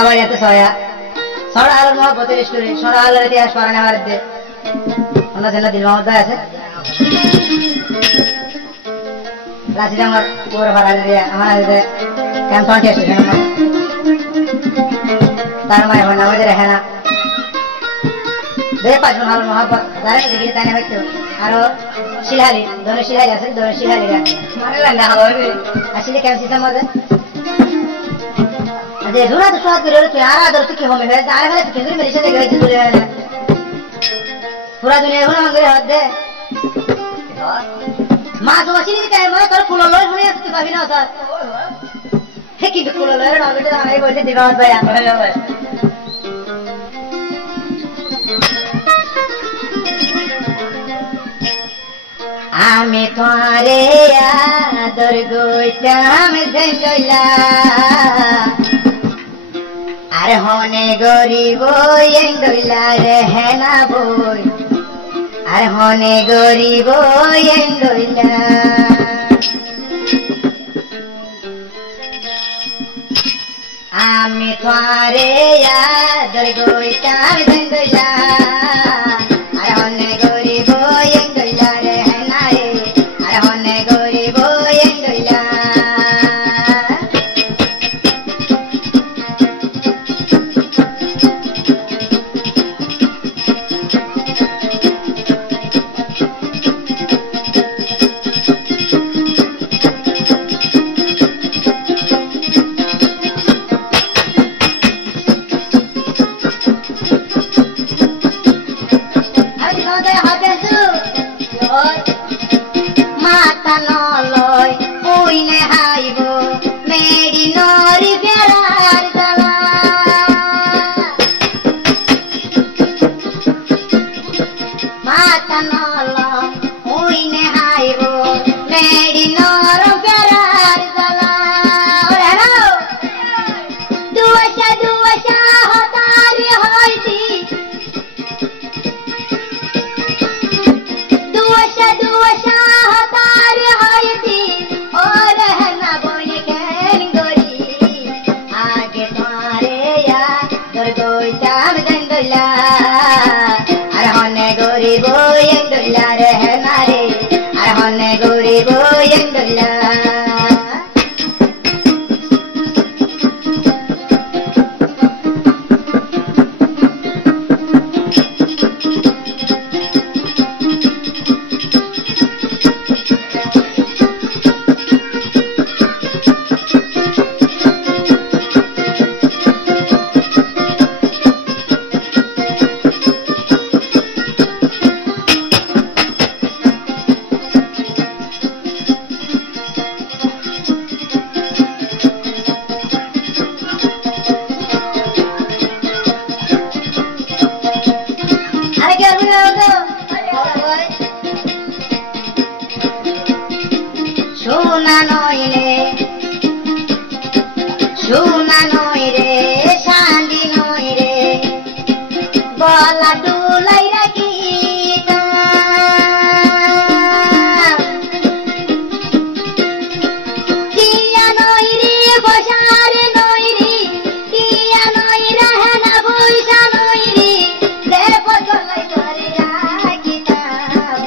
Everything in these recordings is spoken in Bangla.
আবার এত সয়া সরা আলোর মহব্বতের স্টোরি সরা আলোর ইতিহাস পড়ানো আমার দে অন্য জন্য দিল মহব্বত আছে রাশিটা আমার পুরো ভাড়া দিয়ে আমার ক্যান্সার টেস্ট তার মায়ের নাম আমাদের রেখে না দে পাঁচজন ভালো মহব্বত যারা দেখি তাই না হয়তো আরো শিলহালি ধরে শিলহালি আছে ধরে শিলহালিরা মানে রান্না হবে আসলে কেমন সিস্টেম মধ্যে যে ধুনা তো সব করে তুই আর আদর তুই কি হবে ভাই আর ভাই তুই কিন্তু মেডিসিন দেখে হইছে তুই না পুরা দুনিয়া গুলো মঙ্গলে হাত দে মা তো আসিনি কি তাই মানে তোর কুলো লয় শুনে তুই পাবি না স্যার হে কিন্তু কুলো লয় না বেটা আমি বলতে দিবা ভাই ভাই আমি তোমারে আদর গইতাম জঙ্গলা আরে হনে গরিব এন্ডলা রে হেনা বই আরে হনে গরিব এন্ডলা আমি তোমারে আদর গইতাম জঙ্গলা আরে হনে গরিব এন্ডলা রে হেনা রে আরে হনে গরিব এন্ডলা মাতা নলয় ওইনে হাইব মেডি নরি বেড়ার জ্বালা মাতা নলয় ওইনে হাইব মেডি নর বেড়ার জ্বালা দুয়াশা দুয়াশা হতারি হইছি দুয়াশা দুয়াশা হতারি হইছি ও রহনা বই কেন গরি আগে তোমারে আদর গইতাম জঙ্গলা আর হনে গরিব এন্ডলা রহনা রে আর হনে গরিব এন্ডলা সোনা নয় রে শান্তি নয় রে গলা দুলাই রাখি দিয়া নয় রে বসার নয় রে দিয়া নয় রাহনা বইসা নয় রে দেব গলাই করে রাখিতাম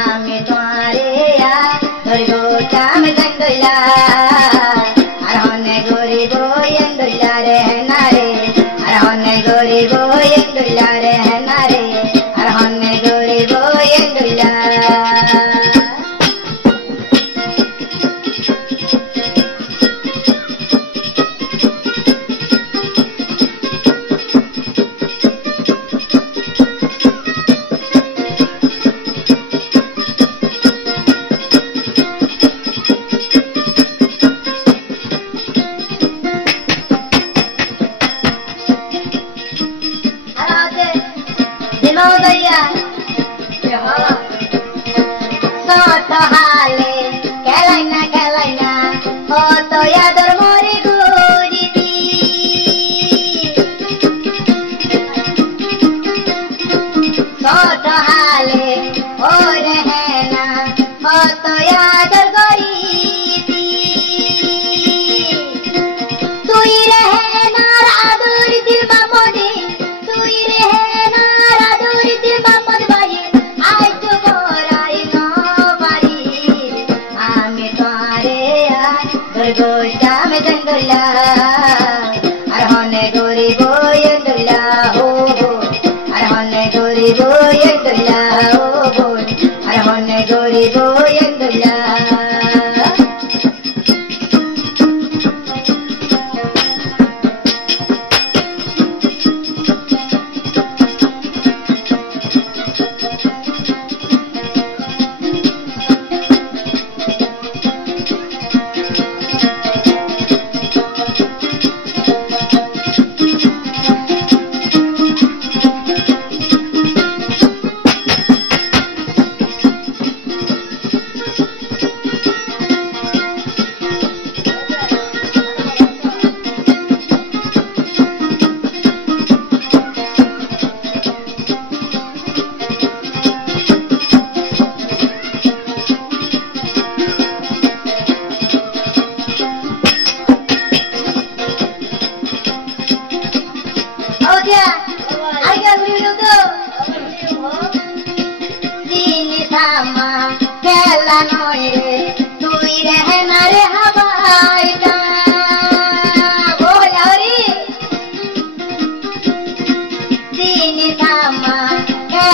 আমি তোমারে আদর গইতাম জঙ্গলা আর হনে গরিব এন্ডলা রে হেনা রে আর হনে গরিব এন্ডলা রে হেনা রে আর হনে গরিব এন্ডলা হালে খেলাই না ও তো আদর মরে গরিবি ছোট হালে ও রেহেনা ও তো আদর গরিবি তুই রেহেনার আদর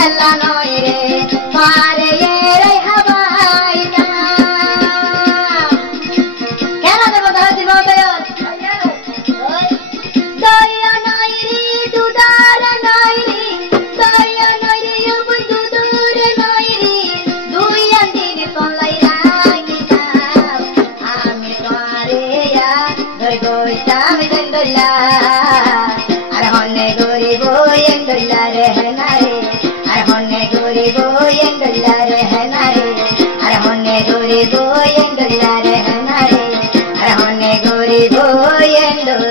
मेला नोई रे मारे ये रे हवाई ना क्या ना दे बताओ जी बहुत दया नोई रे दुदार नोई रे दया नोई रे यो दुदूर नोई रे दुया दिन सोलाई रागिता आमी तोरे या गोरी गोइता मिदंडुला अरे होने गोरी बोयंडुला रहना रे अरे होने गोरी बोयंडुला रहना रे अरे होने गोरी बोयंडुला रहना रे अरे होने गोरी बोयंडुला